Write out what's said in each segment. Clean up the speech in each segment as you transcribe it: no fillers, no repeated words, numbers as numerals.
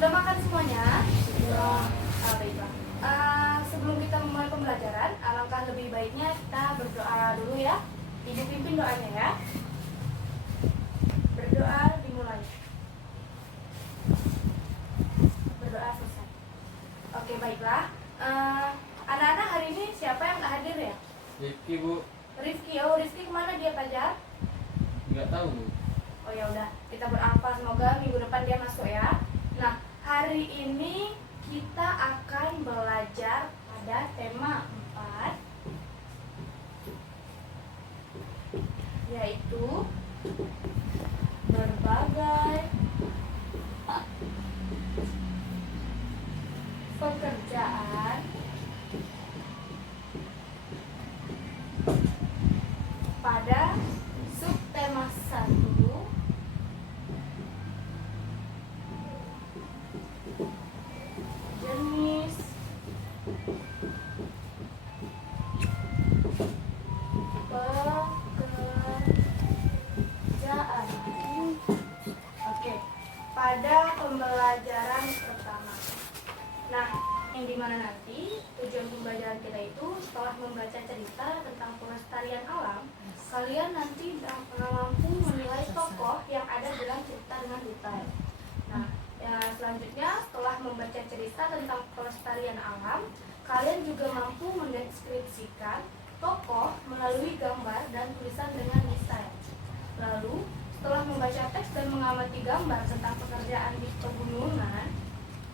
Sudah makan semuanya? Sudah. Baiklah. Sebelum kita memulai pembelajaran, alangkah lebih baiknya kita berdoa dulu ya. Ibu pimpin doanya ya. Berdoa dimulai. Berdoa selesai. Oke, baiklah. Anak-anak hari ini siapa yang nggak hadir ya? Rifki, Bu. Rifki. Oh, Rifki kemana dia, Fajar? Nggak tahu, Bu. Oh ya udah, kita berdoa semoga minggu depan dia masuk ya. Nah, hari ini kita akan belajar pada tema 4, yaitu berbagai pekerjaan pada subtema 1 jenis pekerjaan. Oke, pada pembelajaran pertama. Nah, yang dimana nanti tujuan pembelajaran kita itu setelah membaca cerita tentang pelestarian alam, kalian nanti mampu menilai tokoh yang ada dalam cerita dengan detail. Nah, ya, selanjutnya setelah membaca cerita tentang pelestarian alam, kalian juga mampu mendeskripsikan tokoh melalui gambar dan tulisan dengan detail. Lalu, setelah membaca teks dan mengamati gambar tentang pekerjaan di pegunungan,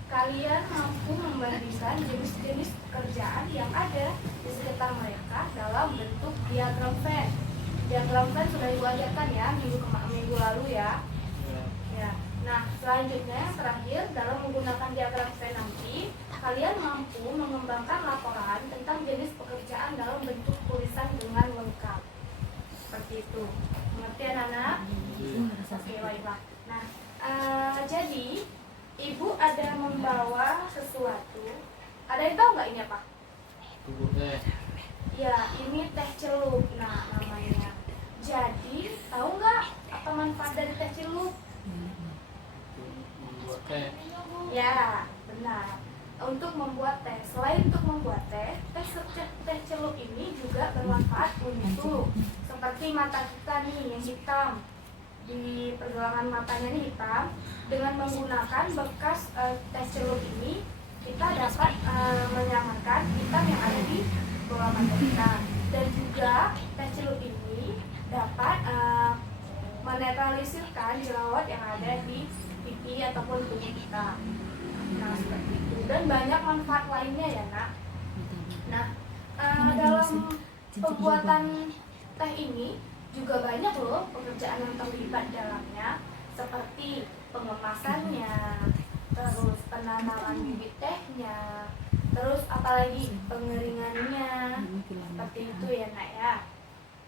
kalian mampu membandingkan jenis-jenis pekerjaan yang ada di sekitar mereka dalam bentuk diagram Venn. Diagram Venn sudah Ibu ajarkan ya minggu lalu ya. Ya. Nah, selanjutnya yang terakhir, dalam menggunakan diagram Venn nanti, kalian mampu mengembangkan laporan tentang jenis pekerjaan dalam bentuk tulisan dengan lengkap. Seperti itu. Mengerti anak-anak? Oke, baiklah. Nah, jadi Ibu ada membawa sesuatu. Ada yang tahu nggak ini apa? Tubuh teh. Ya, ini teh celup. Nah, namanya. Jadi, tahu nggak apa manfaat dari teh celup? Membuat teh. Ya, benar. Untuk membuat teh. Selain untuk membuat teh, teh celup ini juga bermanfaat untuk seperti mata kita nih yang hitam. Di pergelangan matanya ini hitam. Dengan menggunakan bekas teh celup ini, kita dapat menyamarkan hitam yang ada di bawah mata kita. Dan juga teh celup ini dapat menetralisirkan jerawat yang ada di pipi ataupun tubuh kita. Nah, seperti itu. Dan banyak manfaat lainnya ya, Nak. Nah, dalam pembuatan teh ini juga banyak loh pekerjaan yang terlibat dalamnya, seperti pengemasannya, terus penanaman bibit tehnya, terus apalagi pengeringannya, seperti itu ya Nak ya.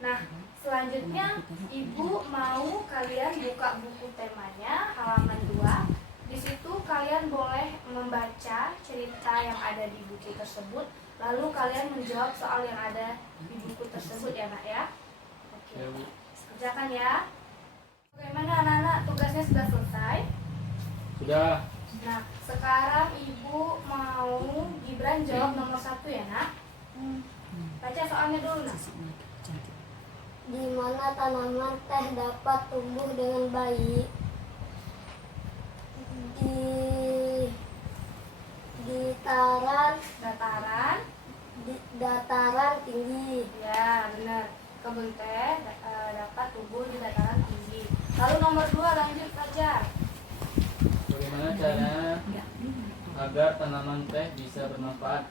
Nah, selanjutnya Ibu mau kalian buka buku temanya halaman 2. Di situ kalian boleh membaca cerita yang ada di buku tersebut, lalu kalian menjawab soal yang ada di buku tersebut ya Nak ya. Oke, kerjakan ya. Bagaimana anak-anak, tugasnya sudah selesai? Sudah. Nah, sekarang Ibu mau Gibran jawab nomor 1 ya Nak. Baca soalnya dulu Nak. Di mana tanaman teh dapat tumbuh dengan baik? Di dataran tinggi. Ya, benar. Kebun teh dapat tumbuh di dataran tinggi. Lalu nomor 2 lanjut saja. Bagaimana caranya agar tanaman teh bisa bermanfaat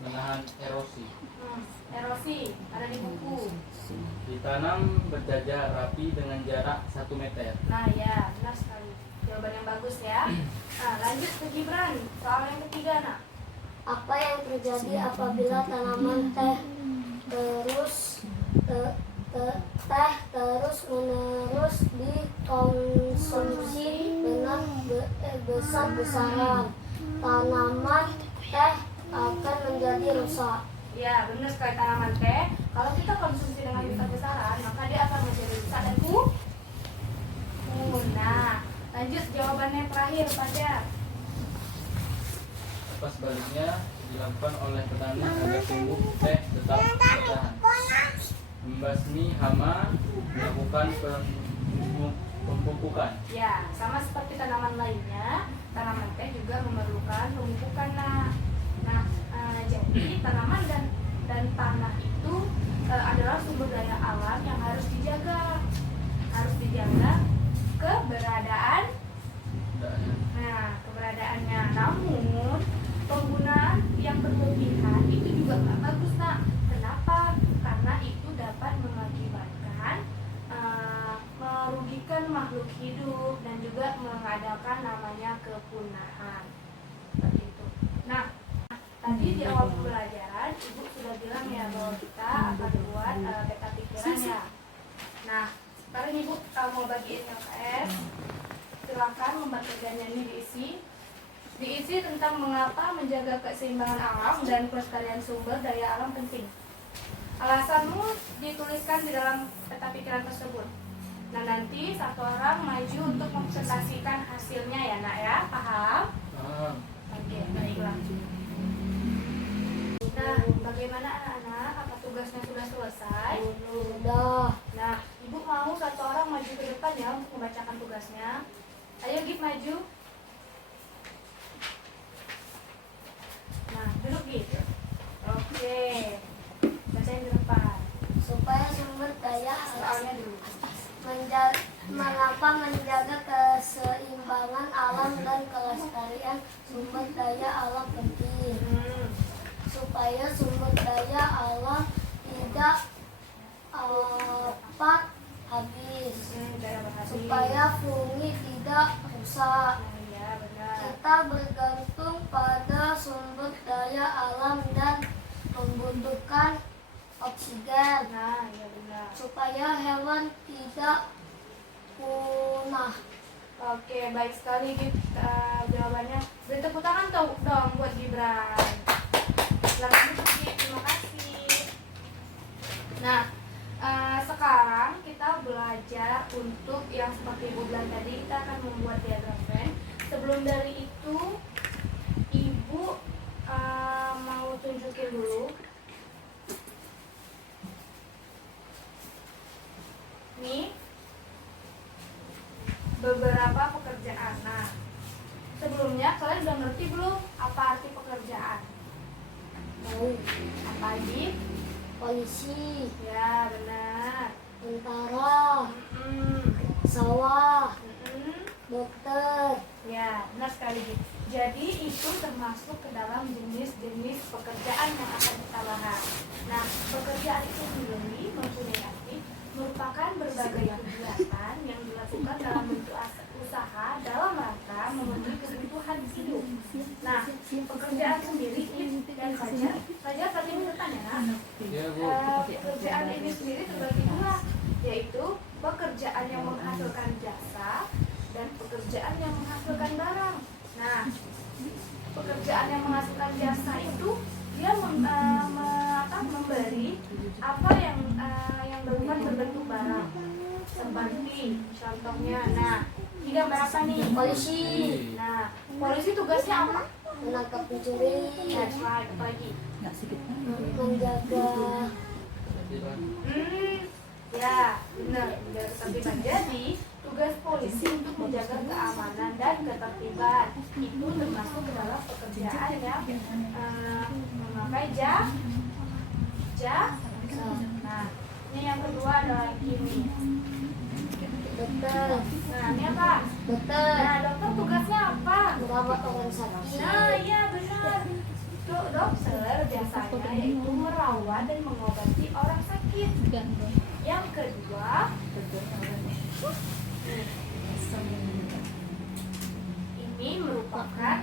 menahan erosi? Erosi ada di buku. Ditanam berjajar rapi dengan jarak 1 meter. Nah ya, benar sekali. Jawaban yang bagus ya. Nah, lanjut ke Gibran. Soal yang ketiga Nak. Apa yang terjadi apabila tanaman teh terus menerus dikonsumsi dengan besar-besaran? Tanaman teh akan menjadi rusak. Ya, benar sekali. Tanaman teh kalau kita konsumsi dengan besar-besaran, maka dia akan menjadi rusak dan punah. Lanjut jawabannya terakhir Fajar. apa sebaliknya dilakukan oleh petani agar tumbuh teh tetap bertahan. Membasmi hama, melakukan pemupukan. Ya, sama seperti tanaman lainnya, tanaman teh juga memerlukan pemupukan. Jadi tanaman dan tanah itu adalah sumber daya alam yang harus dijaga. Harus dijaga keberadaan. Keberadaannya. Namun penggunaan yang berlebihan itu juga nggak bagus, nak. Kenapa? Karena itu dapat mengakibatkan merugikan makhluk hidup dan juga mengadakan namanya kepunahan. Seperti itu. Nah, tadi di awal pembelajaran Ibu sudah bilang ya bahwa kita akan buat peta pikiran ya. Nah, sekarang Ibu mau bagiin LKS. Silakan lembar kerjanya ini diisi tentang mengapa menjaga keseimbangan alam dan pelestarian sumber daya alam penting. Alasanmu dituliskan di dalam peta pikiran tersebut. Nah, nanti satu orang maju untuk mempresentasikan hasilnya ya, nak ya. Paham? Oke, baiklah. Nah, bagaimana anak-anak? Apa tugasnya sudah selesai? Udah. Nah, Ibu mau satu orang maju ke depan ya untuk membacakan tugasnya. Ayo Gip maju. Nah, duduk gitu. Oke. Bacain di depan. Supaya sumber daya Soalnya dulu. mengapa menjaga keseimbangan alam dan kelestarian sumber daya alam penting. Supaya sumber daya alam tidak habis. Supaya bumi tidak rusak. Ya, benar. Kita bergantung pada sumber daya alam dan membutuhkan oksigen. Nah, ya benar. Supaya hewan tidak punah. Oke, baik sekali Gip. Jawabannya. Beri tepuk tangan dong buat Gibran. Selamat duduk Gip. Terima kasih. Nah, sekarang kita belajar untuk yang seperti Ibu bilang tadi, kita akan membuat diagram Venn. Sebelum dari itu, Ibu mau tunjukin dulu. Nih, beberapa pekerjaan. Nah, sebelumnya kalian udah ngerti belum apa arti pekerjaan? Apa Gip? Polisi, Ya, benar. tentara, Mm-mm. sawah, Mm-mm. dokter. Ya, benar sekali Gip. Jadi itu termasuk ke dalam jenis-jenis pekerjaan yang akan kita bahas. Nah, pekerjaan itu sendiri mempunyai arti merupakan berbagai kegiatan yang dilakukan dalam bentuk usaha dalam rangka memenuhi kebutuhan hidup. Nah, pekerjaan sendiri dan saja tadi menurut ya. Ya, Bu. Pekerjaan ini sendiri terbagi dua, yaitu pekerjaan yang menghasilkan jasa dan pekerjaan yang menghasilkan barang. Nah, pekerjaan yang menghasilkan jasa itu dia memberi apa yang bukan berbentuk barang, seperti contohnya. Nah, ini gambar apa nih? Polisi, Nah, polisi tugasnya apa? menangkap pencuri, That's right, apa lagi? menjaga Ya, benar, menjaga ketertiban. Jadi, tugas polisi untuk menjaga keamanan dan ketertiban itu termasuk ke dalam pekerjaan yang memakai Nah, ini yang kedua adalah ini. dokter, Nah, ini apa? dokter, Nah, dokter tugasnya apa? merawat orang sakit. Nah, iya benar. Dokter biasanya yaitu merawat dan mengobati orang sakit. Yang kedua, ini merupakan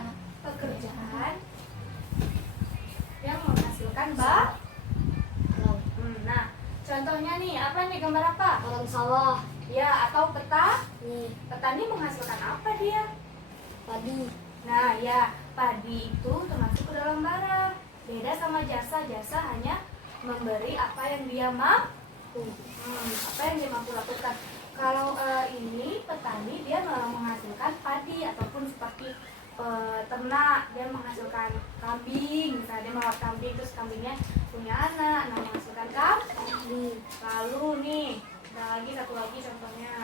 pekerjaan yang menghasilkan Nah, contohnya nih, apa nih, gambar apa? Orang sawah, Ya, atau peta. nih Petani menghasilkan apa dia? padi. Nah, ya, padi itu termasuk ke dalam barang. Beda sama jasa. Jasa hanya memberi apa yang dia mampu. Apa yang dia mampu lakukan. Kalau ini petani dia menghasilkan padi ataupun seperti peternak, dia menghasilkan kambing, misalnya dia merawat kambing terus kambingnya punya anak, nah menghasilkan kambing. Lalu nih, ada lagi satu lagi contohnya.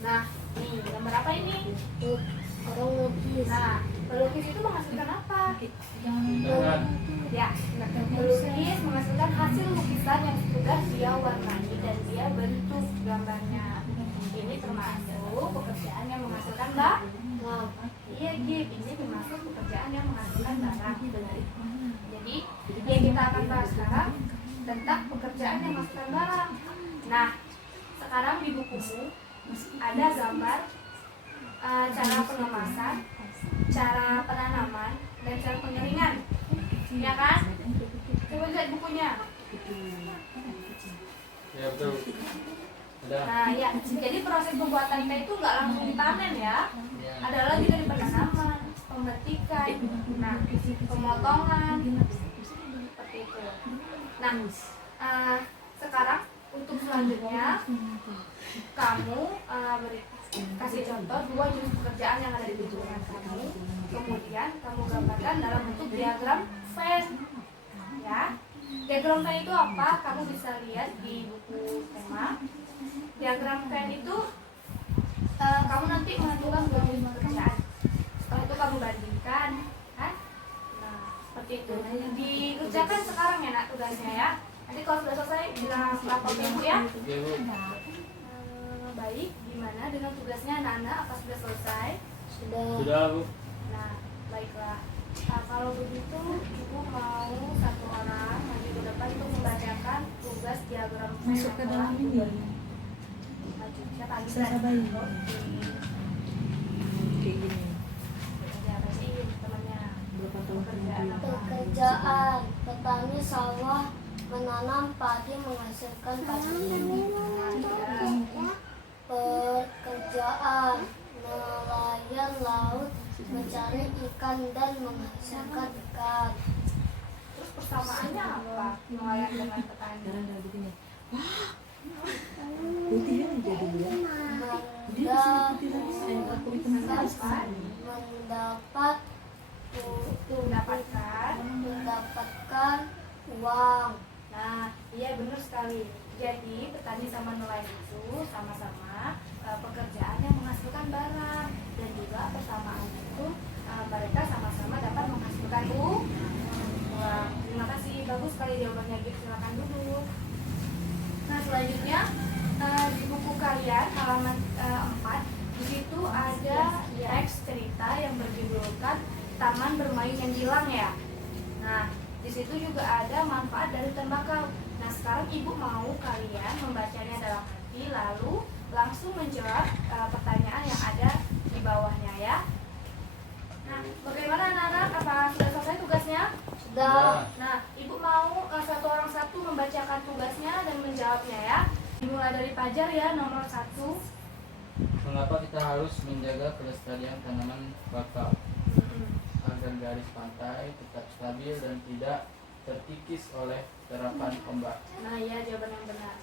Nah, nih gambar apa ini? Orang lukis. Nah, pelukis itu menghasilkan apa? Indahan. Ya, pelukis menghasilkan hasil lukisan yang sudah dia warnai dan dia bentuk gambarnya. Ini termasuk pekerjaan yang menghasilkan barang. Iya, Gip, ini termasuk pekerjaan yang menghasilkan barang. Jadi, yang kita akan bahas sekarang tentang pekerjaan yang menghasilkan barang. Nah, sekarang di bukumu ada gambar cara pengemasan, cara penanaman, dan cara pengeringan. Ya kan? Coba lihat bukunya. Ya betul. Ada. Nah, ya. Jadi proses pembuatan teh itu nggak langsung dipanen ya. Ya. Ada lagi dari penanaman, pemetikan, nah, pemotongan, seperti itu. Nah, sekarang untuk selanjutnya kamu kasih contoh 2 jenis pekerjaan yang ada di lingkungan kamu. Kemudian kamu gambarkan dalam bentuk diagram Venn. Ya, diagram Venn itu apa? Kamu bisa lihat di buku tema. Diagram Venn itu kamu nanti menentukan 2 jenis pekerjaan. Setelah itu kamu bandingkan, kan? Nah, seperti itu. Dikerjakan sekarang ya nak tugasnya ya. Nanti kalau sudah selesai bilang lapor ke ibu ya. Oke, Bu. Baik, gimana dengan tugasnya anak-anak? Apa sudah selesai? Sudah, Bu. Nah, baiklah. Nah, kalau begitu, ibu mau 1 orang maju ke depan untuk membacakan tugas diagram Venn. Masuk ke dalam ini. Maju. Siapa lagi? Saya bayi. Oke. Kayak gini. Ya, bacain temannya. Berapa tahun Pekerjaan kemudian? apa? Pekerjaan petani sawah menanam padi menghasilkan padi. Pekerjaan nelayan laut mencari ikan dan menghasilkan ikan. Terus persamaannya apa? Nelayan dengan petani. Sekarang udah begini. Putih kan jadi ya. Dia bisa putih lagi. Aku itu mendapatkan uang. Nah, iya benar sekali. Jadi petani sama nelayan itu sama-sama pekerjaan yang menghasilkan barang dan juga persamaan itu mereka sama-sama dapat menghasilkan uang. Terima kasih, bagus sekali jawabannya. Gitu, silakan duduk. Nah, selanjutnya di buku kalian halaman 4 di situ ada teks cerita yang berjudulkan Taman Bermain yang Hilang ya. Nah, di situ juga ada manfaat dari tembakau. Nah, sekarang ibu mau kalian membacanya dalam hati lalu langsung menjawab pertanyaan yang ada di bawahnya ya. Nah, bagaimana anak-anak? Apa sudah selesai tugasnya? Sudah. Nah, ibu mau 1 orang 1 membacakan tugasnya dan menjawabnya ya. Dimulai dari Fajar ya, nomor 1. Mengapa kita harus menjaga kelestarian tanaman bakau agar garis pantai tetap stabil dan tidak terkikis oleh terapan ombak? Nah, ya jawaban yang benar.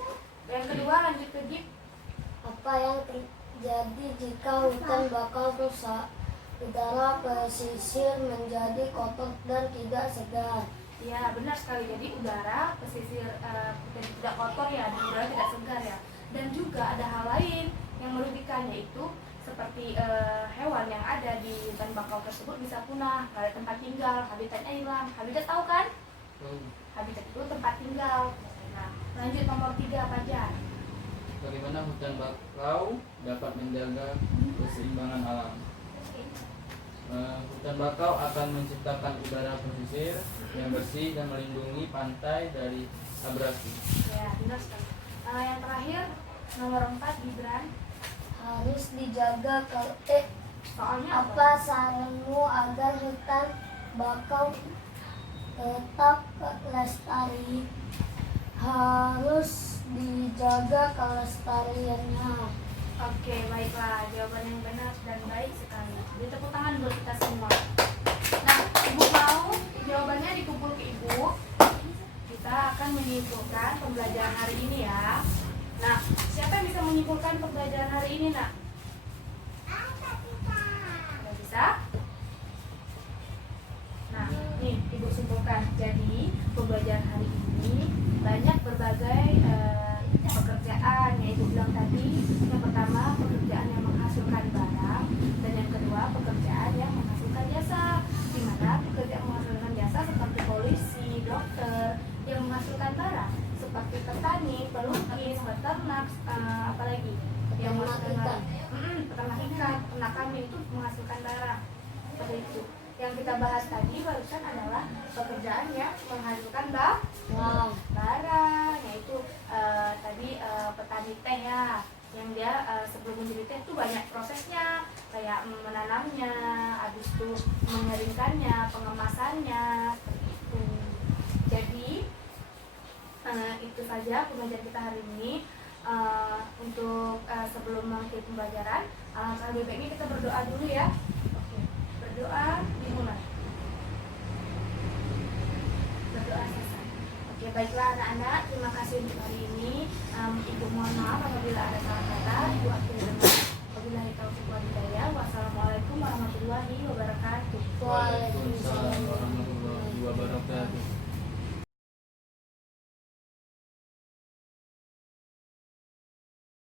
Yang kedua lanjut ke Gip. Apa yang terjadi jika hutan bakau rusak? Udara pesisir menjadi kotor dan tidak segar. Ya, benar sekali. Jadi udara pesisir tidak kotor ya, dan udara tidak segar ya. Dan juga ada hal lain yang merugikan, yaitu seperti hewan yang ada di hutan bakau tersebut bisa punah, nggak ada tempat tinggal, habitatnya hilang. Habitat tahu kan? Habitat itu tempat tinggal. Nah, lanjut nomor 3 Fajar. Bagaimana hutan bakau dapat menjaga keseimbangan alam? Hutan bakau akan menciptakan udara pesisir yang bersih dan melindungi pantai dari abrasi. Ya, benar sekali. Yang terakhir nomor 4 Gibran. Harus dijaga Soalnya apa saranmu agar hutan bakau tetap lestari? Harus dijaga kelestariannya. Oke, baiklah. Jawaban yang benar dan baik sekali. Jadi tepuk tangan buat kita semua. Nah, ibu mau jawabannya dikumpul ke ibu. menyimpulkan pembelajaran hari ini ya. Nah, siapa yang bisa menyimpulkan pembelajaran hari ini, Nak? Nggak bisa? Nah, nih Ibu simpulkan. Jadi, pembelajaran hari ini banyak berbagai pekerjaan yang Ibu bilang tadi. Yang pertama, pekerjaan yang menghasilkan barang, dan yang kedua, pekerjaan yang menghasilkan jasa. Di mana pekerjaan menghasilkan jasa seperti polisi, dokter, yang menghasilkan barang seperti petani, pelukis, peternak, apalagi yang menghasilkan barang, peternak ikan, peternak kambing itu menghasilkan barang seperti itu. Yang kita bahas tadi barusan adalah pekerjaan yang menghasilkan barang, yaitu tadi petani teh ya, yang dia sebelum menjadi teh itu banyak prosesnya, kayak menanamnya, habis itu mengeringkannya, pengemasannya, seperti itu. Jadi itu saja pembelajaran kita hari ini. Untuk sebelum mengakhiri pembelajaran, alangkah lebih baiknya kita berdoa dulu ya. Oke, berdoa dimulai. Berdoa selesai. Oke, baiklah anak-anak, terima kasih untuk hari ini. Ibu mohon maaf apabila ada salah kata. Ibu akhiri dengan wabillahi taufiq wal hidayah. Wassalamualaikum warahmatullahi wabarakatuh. Waalaikumsalam warahmatullahi wabarakatuh.